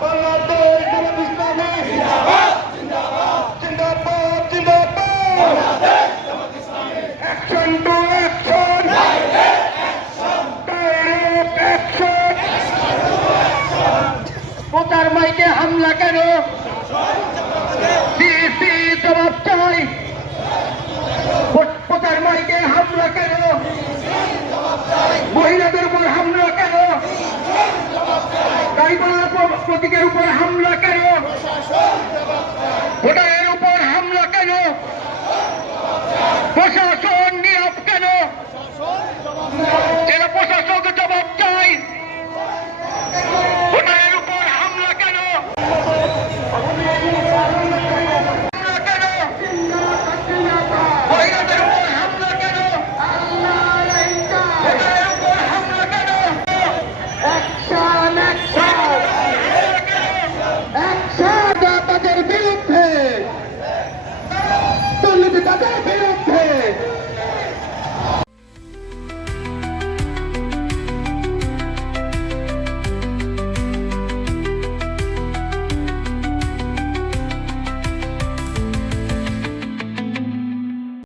বাংলাদেশ জামাত ইসলামী জিন্দাবাদ জিন্দাবাদ। Action to action, direct action. Voter মাইকে হামলা কেন? ডিসি জবাব চাই। ভোটার মাইকে হামলা কেন? মহিলাদের উপর হামলা কেন? গাড়িগুলোর প্রতীকের উপর হামলা কেন? ভোটারের উপর হামলা কেন? প্রশাসন